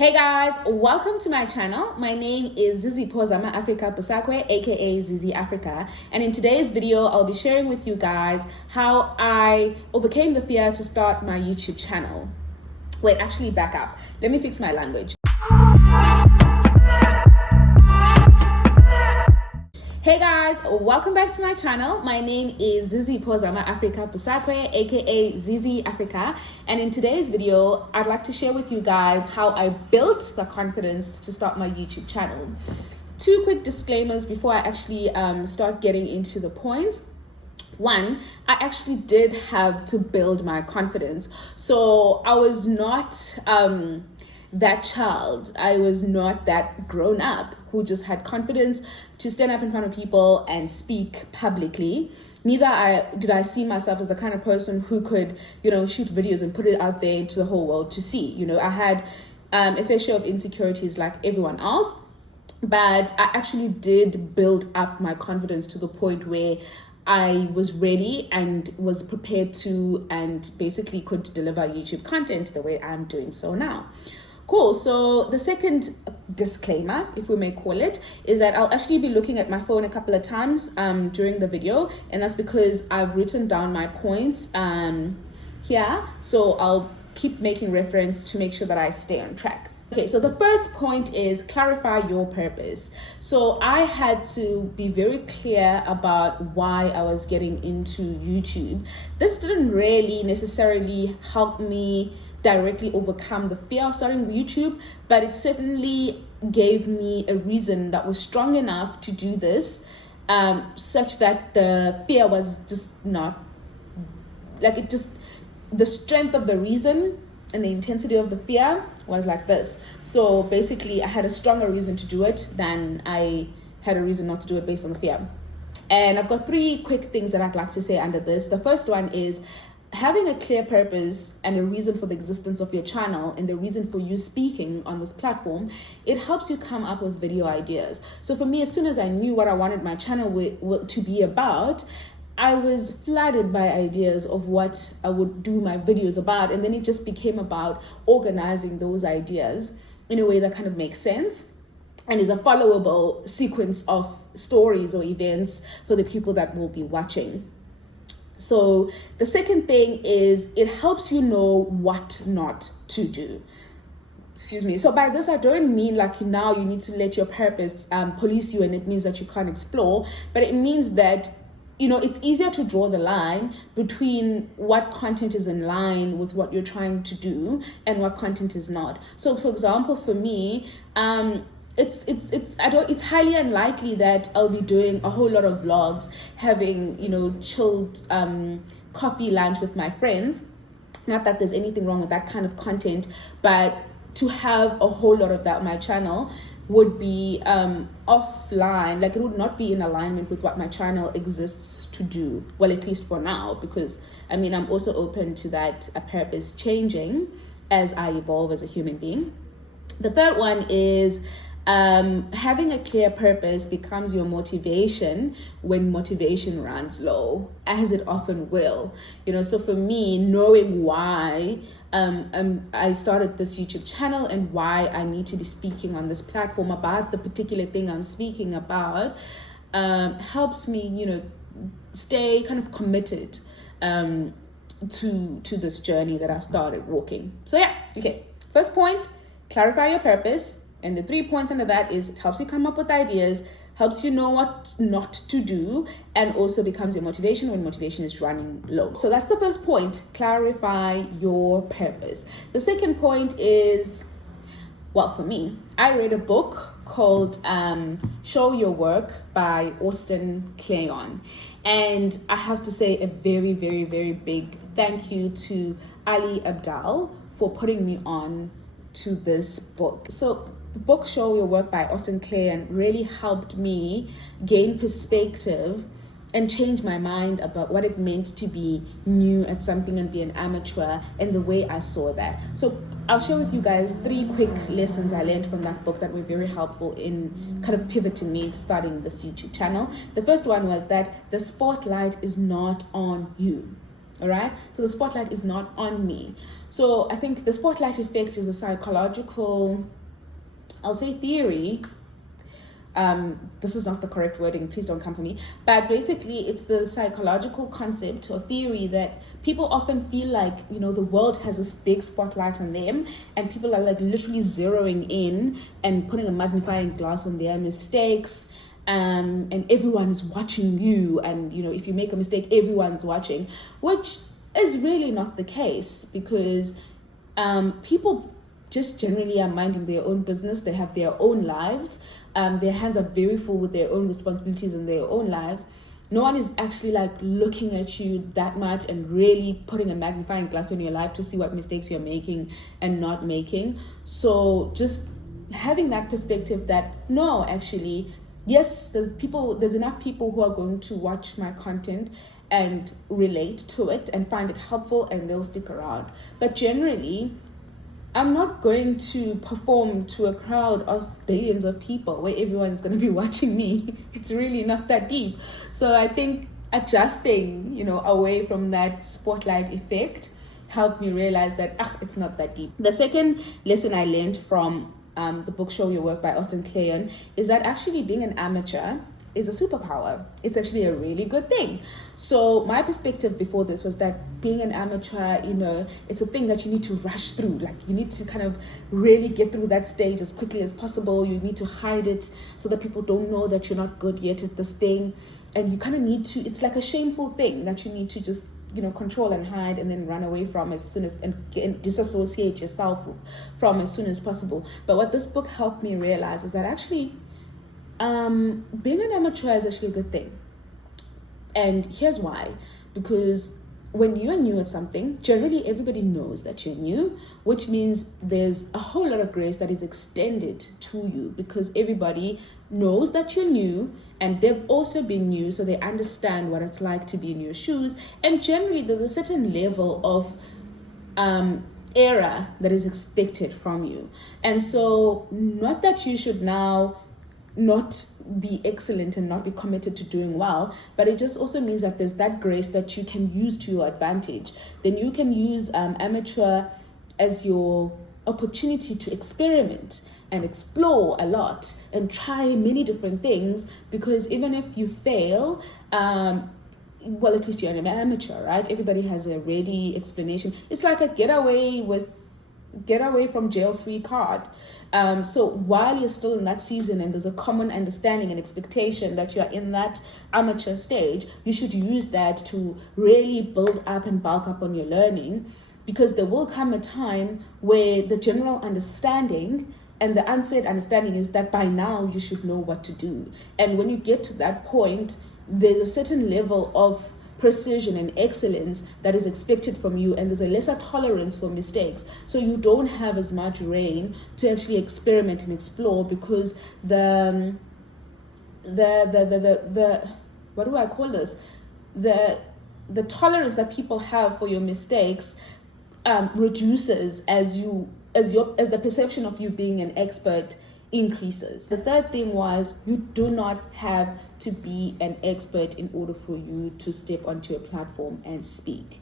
Hey guys, welcome to my channel. My name is Ziziafrica Busakwe, aka Ziziafrica, and in today's video I'll be sharing with you guys how I overcame the fear to start my YouTube channel. Wait, actually back up. Let me fix my language. Hey guys, welcome back to my channel. My name is Ziziafrica Busakwe, aka Ziziafrica, and in today's video I'd like to share with you guys how I built the confidence to start my YouTube channel. Two quick disclaimers before I actually start getting into the points. One, I actually did have to build my confidence. So I was not that child. I was not that grown up who just had confidence to stand up in front of people and speak publicly. Neither did I see myself as the kind of person who could, shoot videos and put it out there to the whole world to see. I had a fair share of insecurities like everyone else, but I actually did build up my confidence to the point where I was ready and was prepared to and basically could deliver YouTube content the way I'm doing so now. Cool. So the second disclaimer, if we may call it, is that I'll actually be looking at my phone a couple of times during the video, and that's because I've written down my points here. So I'll keep making reference to make sure that I stay on track. Okay, so the first point is clarify your purpose. So I had to be very clear about why I was getting into YouTube. This didn't really necessarily help me directly overcome the fear of starting YouTube, but it certainly gave me a reason that was strong enough to do this, such that the fear was just not the strength of the reason and the intensity of the fear was like this. So basically I had a stronger reason to do it than I had a reason not to do it based on the fear. And I've got three quick things that I'd like to say under this. The first one is having a clear purpose and a reason for the existence of your channel and the reason for you speaking on this platform. It helps you come up with video ideas. So for me, as soon as I knew what I wanted my channel to be about, I was flooded by ideas of what I would do my videos about, and then it just became about organizing those ideas in a way that kind of makes sense and is a followable sequence of stories or events for the people that will be watching. So the second thing is it helps you know what not to do. Excuse me. So by this, I don't mean like now you need to let your purpose police you and it means that you can't explore, but it means that it's easier to draw the line between what content is in line with what you're trying to do and what content is not. So for example, for me, it's highly unlikely that I'll be doing a whole lot of vlogs, having, chilled coffee lunch with my friends. Not that there's anything wrong with that kind of content, but to have a whole lot of that on my channel would be offline, like it would not be in alignment with what my channel exists to do. Well, at least for now, because I'm also open to that purpose changing as I evolve as a human being. The third one is having a clear purpose becomes your motivation when motivation runs low, as it often will. So for me, knowing why I started this YouTube channel and why I need to be speaking on this platform about the particular thing I'm speaking about helps me, stay kind of committed to this journey that I've started walking. So yeah, okay. First point, clarify your purpose. And the 3 points under that is it helps you come up with ideas, helps you know what not to do, and also becomes your motivation when motivation is running low. So that's the first point, clarify your purpose. The second point is, well, for me, I read a book called Show Your Work by Austin Kleon. And I have to say a very, very, very big thank you to Ali Abdal for putting me on to this book. So the book Show Your Work by Austin Kleon really helped me gain perspective and change my mind about what it meant to be new at something and be an amateur and the way I saw that. So I'll share with you guys 3 quick lessons I learned from that book that were very helpful in kind of pivoting me into starting this YouTube channel. The first one was that the spotlight is not on you. All right, so the spotlight is not on me. So I think the spotlight effect is a psychological, I'll say, theory. This is not the correct wording, please don't come for me, but basically it's the psychological concept or theory that people often feel like, you know, the world has this big spotlight on them, and people are like literally zeroing in and putting a magnifying glass on their mistakes. And everyone is watching you, and you know, if you make a mistake, everyone's watching, which is really not the case, because people just generally are minding their own business. They have their own lives. Their hands are very full with their own responsibilities in their own lives. No one is actually like looking at you that much and really putting a magnifying glass on your life to see what mistakes you're making and not making. So just having that perspective that no, actually, yes, there's enough people who are going to watch my content and relate to it and find it helpful, and they'll stick around. But generally, I'm not going to perform to a crowd of billions of people where everyone is going to be watching me. It's really not that deep. So I think adjusting, you know, away from that spotlight effect helped me realize that it's not that deep. The second lesson I learned from the book Show Your Work by Austin Kleon is that actually being an amateur is a superpower. It's actually a really good thing. So my perspective before this was that being an amateur, you know, it's a thing that you need to rush through. Like you need to kind of really get through that stage as quickly as possible. You need to hide it so that people don't know that you're not good yet at this thing. And you kind of need to, it's like a shameful thing that you need to just, you know, control and hide and then run away from as soon as, and disassociate yourself from as soon as possible. But what this book helped me realize is that actually, being an amateur is actually a good thing. And here's why. Because when you're new at something, generally everybody knows that you're new, which means there's a whole lot of grace that is extended to you, because everybody knows that you're new and they've also been new, so they understand what it's like to be in your shoes. And generally there's a certain level of error that is expected from you. And so not that you should now not be excellent and not be committed to doing well, but it just also means that there's that grace that you can use to your advantage. Then you can use amateur as your opportunity to experiment and explore a lot and try many different things, because even if you fail, well, at least you're an amateur, right? Everybody has a ready explanation. It's like a get away from jail free card. So while you're still in that season and there's a common understanding and expectation that you're in that amateur stage, you should use that to really build up and bulk up on your learning, because there will come a time where the general understanding and the unsaid understanding is that by now you should know what to do. And when you get to that point, there's a certain level of precision and excellence that is expected from you, and there's a lesser tolerance for mistakes, so you don't have as much reign to actually experiment and explore, because the what do I call this, the tolerance that people have for your mistakes reduces as the perception of you being an expert increases. The third thing was, you do not have to be an expert in order for you to step onto a platform and speak.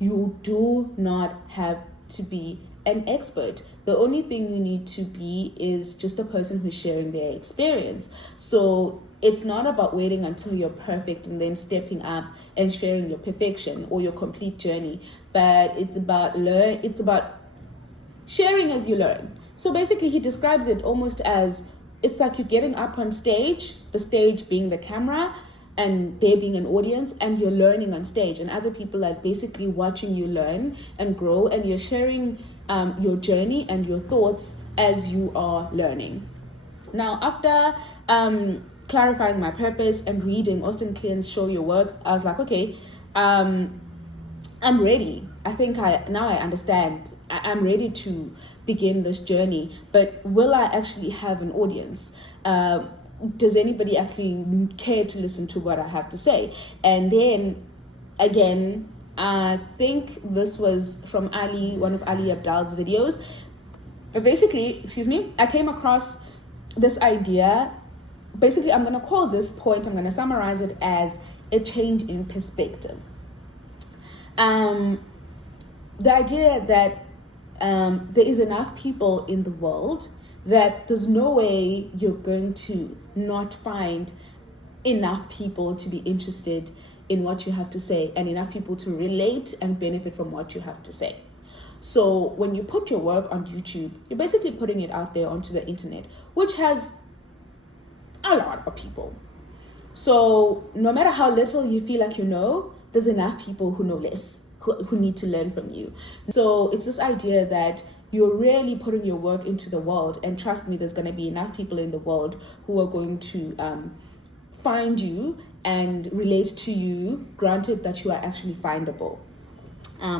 You do not have to be an expert. The only thing you need to be is just a person who's sharing their experience. So it's not about waiting until you're perfect and then stepping up and sharing your perfection or your complete journey, but it's about sharing as you learn. So basically he describes it almost as, it's like you're getting up on stage, the stage being the camera and there being an audience, and you're learning on stage, and other people are basically watching you learn and grow, and you're sharing your journey and your thoughts as you are learning. Now, after clarifying my purpose and reading Austin Kleon's Show Your Work, I was like, okay, I'm ready. I think now I understand. I'm ready to begin this journey, but will I actually have an audience? Does anybody actually care to listen to what I have to say? And then again, I think this was from Ali, one of Ali Abdal's videos. But basically, I came across this idea. Basically, I'm going to summarize it as a change in perspective. Um, the idea that there is enough people in the world that there's no way you're going to not find enough people to be interested in what you have to say and enough people to relate and benefit from what you have to say. So when you put your work on YouTube, you're basically putting it out there onto the internet, which has a lot of people. So no matter how little you feel like you know, there's enough people who know less, who need to learn from you. So it's this idea that you're really putting your work into the world, and trust me, there's going to be enough people in the world who are going to find you and relate to you, granted that you are actually findable.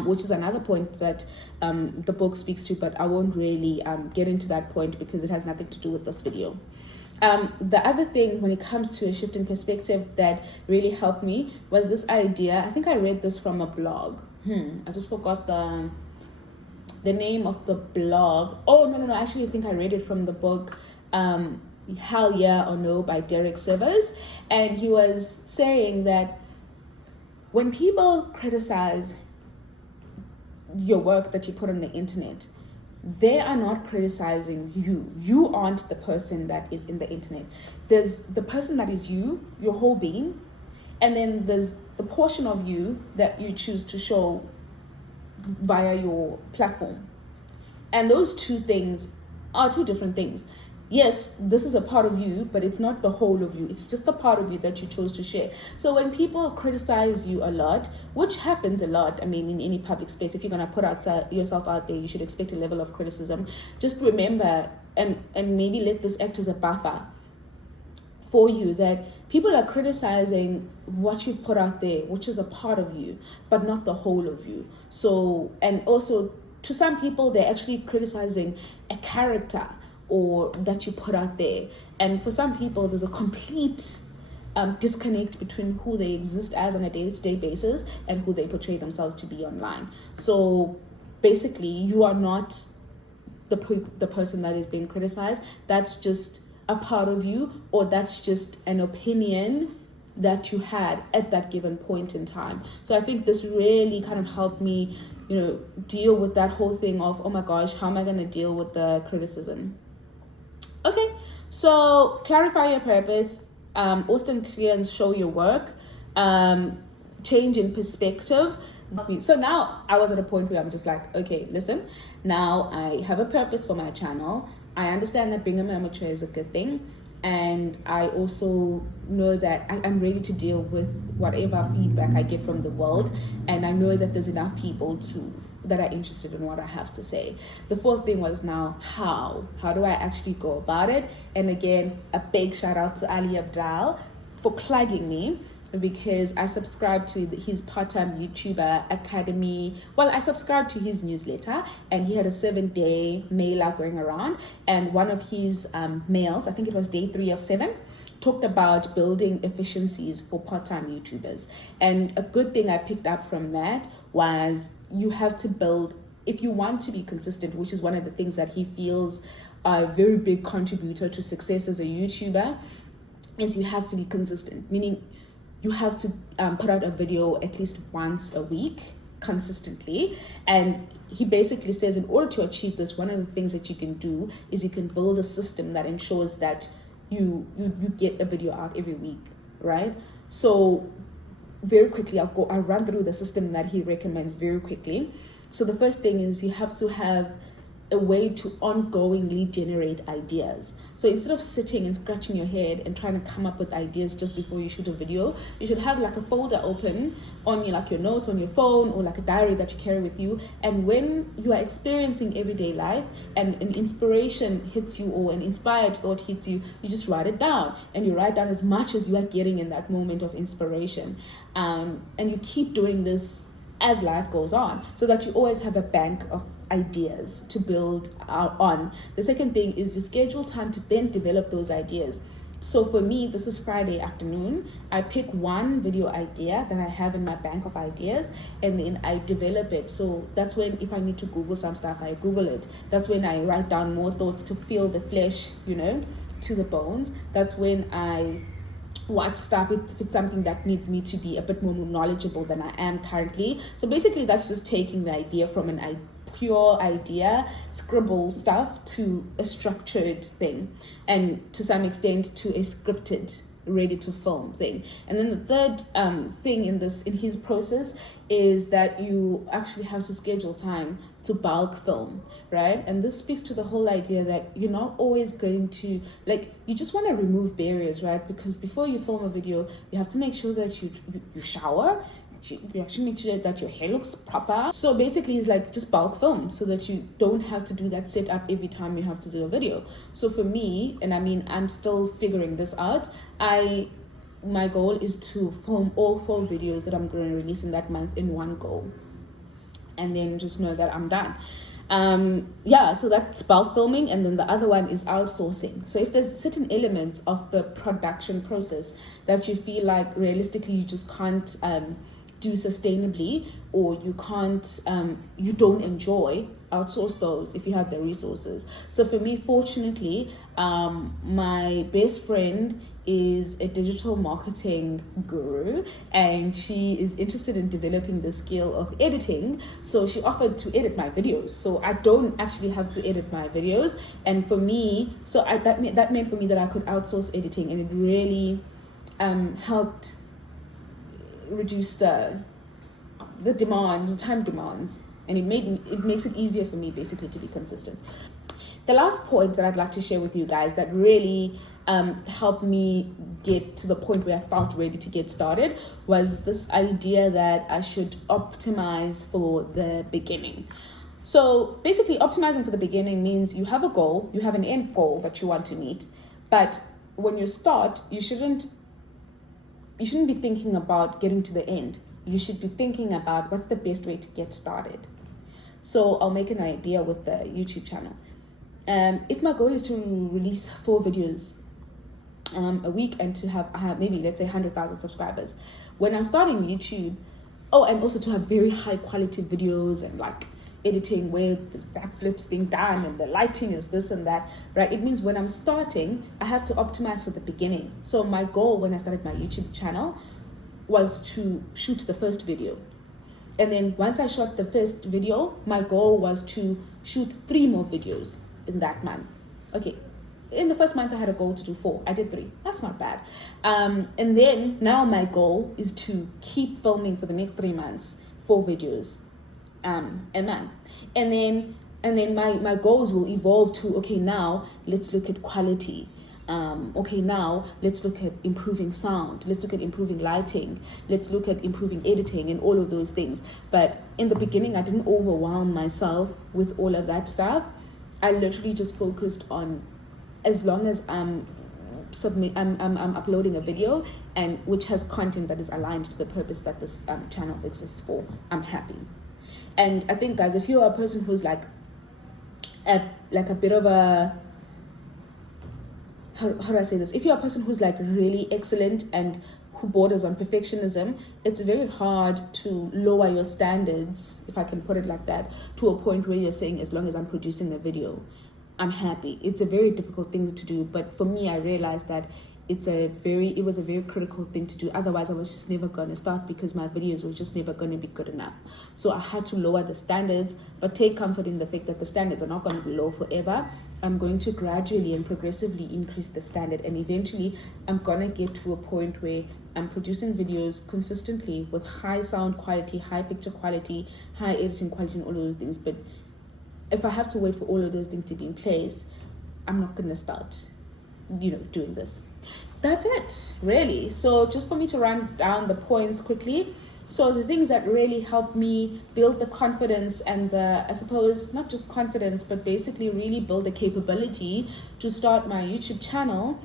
Which is another point that the book speaks to, but I won't really get into that point because it has nothing to do with this video. The other thing when it comes to a shift in perspective that really helped me was this idea. I think I read this from a blog. I just forgot the name of the blog. Oh, no. Actually, I think I read it from the book Hell Yeah or No by Derek Sivers. And he was saying that when people criticize your work that you put on the internet, they are not criticizing you. You aren't the person that is in the internet. There's the person that is you, your whole being, and then there's the portion of you that you choose to show via your platform. And those two things are two different things. Yes, this is a part of you, but it's not the whole of you. It's just a part of you that you chose to share. So when people criticize you a lot, which happens a lot, I mean, in any public space, if you're going to put yourself out there, you should expect a level of criticism. Just remember, and maybe let this act as a buffer for you, that people are criticizing what you've put out there, which is a part of you, but not the whole of you. So, and also to some people, they're actually criticizing a character or that you put out there. And for some people, there's a complete disconnect between who they exist as on a day-to-day basis and who they portray themselves to be online. So basically, you are not the person that is being criticized. That's just a part of you, or that's just an opinion that you had at that given point in time. So I think this really kind of helped me, deal with that whole thing of, oh my gosh, how am I going to deal with the criticism? Okay, so clarify your purpose, Austin Kleon's show your work, change in perspective. So now I was at a point where I'm just like, okay, listen, now I have a purpose for my channel. I understand that being an amateur is a good thing. And I also know that I'm ready to deal with whatever feedback I get from the world. And I know that there's enough people that are interested in what I have to say. The fourth thing was now how do I actually go about it? And again, a big shout out to Ali Abdal for plugging me, because I subscribe to his part-time YouTuber Academy. Well, I subscribed to his newsletter, and he had a 7-day mailer going around, and one of his mails, I think it was day 3 of 7, talked about building efficiencies for part-time YouTubers. And a good thing I picked up from that was you have to build, if you want to be consistent, which is one of the things that he feels a very big contributor to success as a YouTuber, is you have to be consistent, meaning you have to put out a video at least once a week consistently. And he basically says in order to achieve this, one of the things that you can do is you can build a system that ensures that you get a video out every week, right? So very quickly, I'll run through the system that he recommends very quickly. So the first thing is you have to have a way to ongoingly generate ideas. So instead of sitting and scratching your head and trying to come up with ideas just before you shoot a video, you should have like a folder open on your notes on your phone, or like a diary that you carry with you. And when you are experiencing everyday life and an inspiration hits you or an inspired thought hits you, you just write it down, and you write down as much as you are getting in that moment of inspiration. And you keep doing this as life goes on, so that you always have a bank of ideas to build on. The second thing is to schedule time to then develop those ideas. So for me, this is Friday afternoon. I pick one video idea that I have in my bank of ideas, and then I develop it. So that's when, if I need to Google some stuff, I Google it. That's when I write down more thoughts to feel the flesh, to the bones. That's when I watch stuff if it's something that needs me to be a bit more knowledgeable than I am currently. So basically that's just taking the idea from pure idea, scribble stuff, to a structured thing, and to some extent to a scripted, ready to film thing. And then the third thing in his process is that you actually have to schedule time to bulk film, right? And this speaks to the whole idea that you're not always going to, like, you just want to remove barriers, right? Because before you film a video, you have to make sure that you shower, you actually make sure that your hair looks proper. So basically it's like just bulk film so that you don't have to do that setup every time you have to do a video. So for me, and I mean, I'm still figuring this out, my goal is to film all 4 videos that I'm going to release in that month in one go, and then just know that I'm done. So that's bulk filming, and then the other one is outsourcing. So if there's certain elements of the production process that you feel like realistically you just can't do sustainably, or you don't enjoy, outsource those if you have the resources. So for me, fortunately, my best friend is a digital marketing guru, and she is interested in developing the skill of editing. So she offered to edit my videos, so I don't actually have to edit my videos. And for me, that meant for me that I could outsource editing, and it really helped reduce the demands, the time demands, and it makes it easier for me basically to be consistent. The last point that I'd like to share with you guys that really helped me get to the point where I felt ready to get started was this idea that I should optimize for the beginning. So basically, optimizing for the beginning means you have a goal, you have an end goal that you want to meet, but when you start, you shouldn't be thinking about getting to the end. You should be thinking about what's the best way to get started. So I'll make an idea with the YouTube channel. If my goal is to release 4 videos a week and to have maybe, let's say, 100,000 subscribers, when I'm starting YouTube, and also to have very high quality videos and like editing where there's backflips being done and the lighting is this and that, right? It means when I'm starting, I have to optimize for the beginning. So my goal when I started my YouTube channel was to shoot the first video. And then once I shot the first video, my goal was to shoot 3 more videos in that month. Okay, in the first month I had a goal to do 4. I did 3. That's not bad. And then now my goal is to keep filming for the next 3 months, 4 videos a month. And then my goals will evolve to, okay, now let's look at quality. Okay, now let's look at improving sound, let's look at improving lighting, let's look at improving editing and all of those things. But in the beginning, I didn't overwhelm myself with all of that stuff. I literally just focused on, as long as I'm uploading a video and which has content that is aligned to the purpose that this channel exists for, I'm happy. And I think, guys, if you're a person who's like a bit of a, how do I say this? If you're a person who's like really excellent and who borders on perfectionism, it's very hard to lower your standards, if I can put it like that, to a point where you're saying, as long as I'm producing a video, I'm happy. It's a very difficult thing to do, but for me, I realized that it was a very critical thing to do. Otherwise, I was just never going to start because my videos were just never going to be good enough. So I had to lower the standards, but take comfort in the fact that the standards are not going to be low forever. I'm going to gradually and progressively increase the standard, and eventually I'm going to get to a point where I'm producing videos consistently with high sound quality, high picture quality, high editing quality, and all of those things. But if I have to wait for all of those things to be in place, I'm not going to start, doing this. That's it, really. So just for me to run down the points quickly. So the things that really helped me build the confidence and I suppose, not just confidence, but basically really build the capability to start my YouTube channel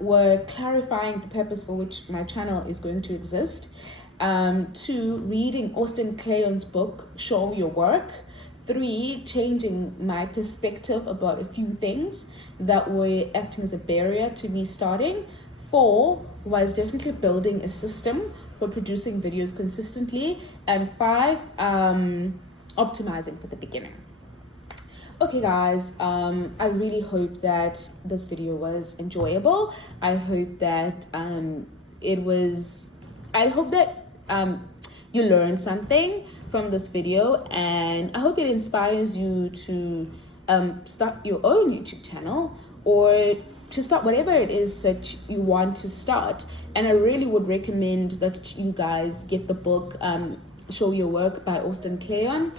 were clarifying the purpose for which my channel is going to exist. 2, reading Austin Kleon's book, Show Your Work. 3, changing my perspective about a few things that were acting as a barrier to me starting. 4 was definitely building a system for producing videos consistently. And 5, optimizing for the beginning. Okay guys, I really hope that this video was enjoyable. I hope that I hope that you learned something from this video, and I hope it inspires you to start your own YouTube channel, or to start whatever it is that you want to start. And I really would recommend that you guys get the book Show Your Work by Austin Kleon.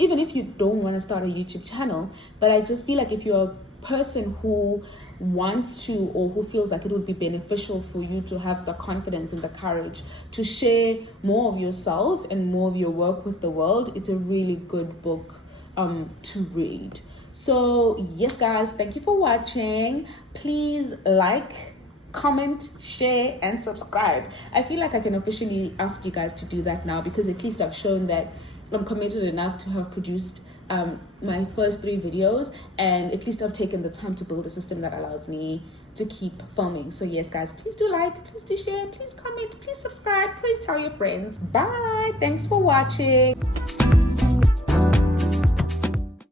Even if you don't want to start a YouTube channel, but I just feel like if you're a person who wants to, or who feels like it would be beneficial for you to have the confidence and the courage to share more of yourself and more of your work with the world, it's a really good book to read. So yes guys, thank you for watching. Please like, comment, share, and subscribe. I feel like I can officially ask you guys to do that now, because at least I've shown that I'm committed enough to have produced my first 3 videos, and at least I've taken the time to build a system that allows me to keep filming. So yes guys, please do like, please do share, please comment, please subscribe, please tell your friends. Bye, thanks for watching.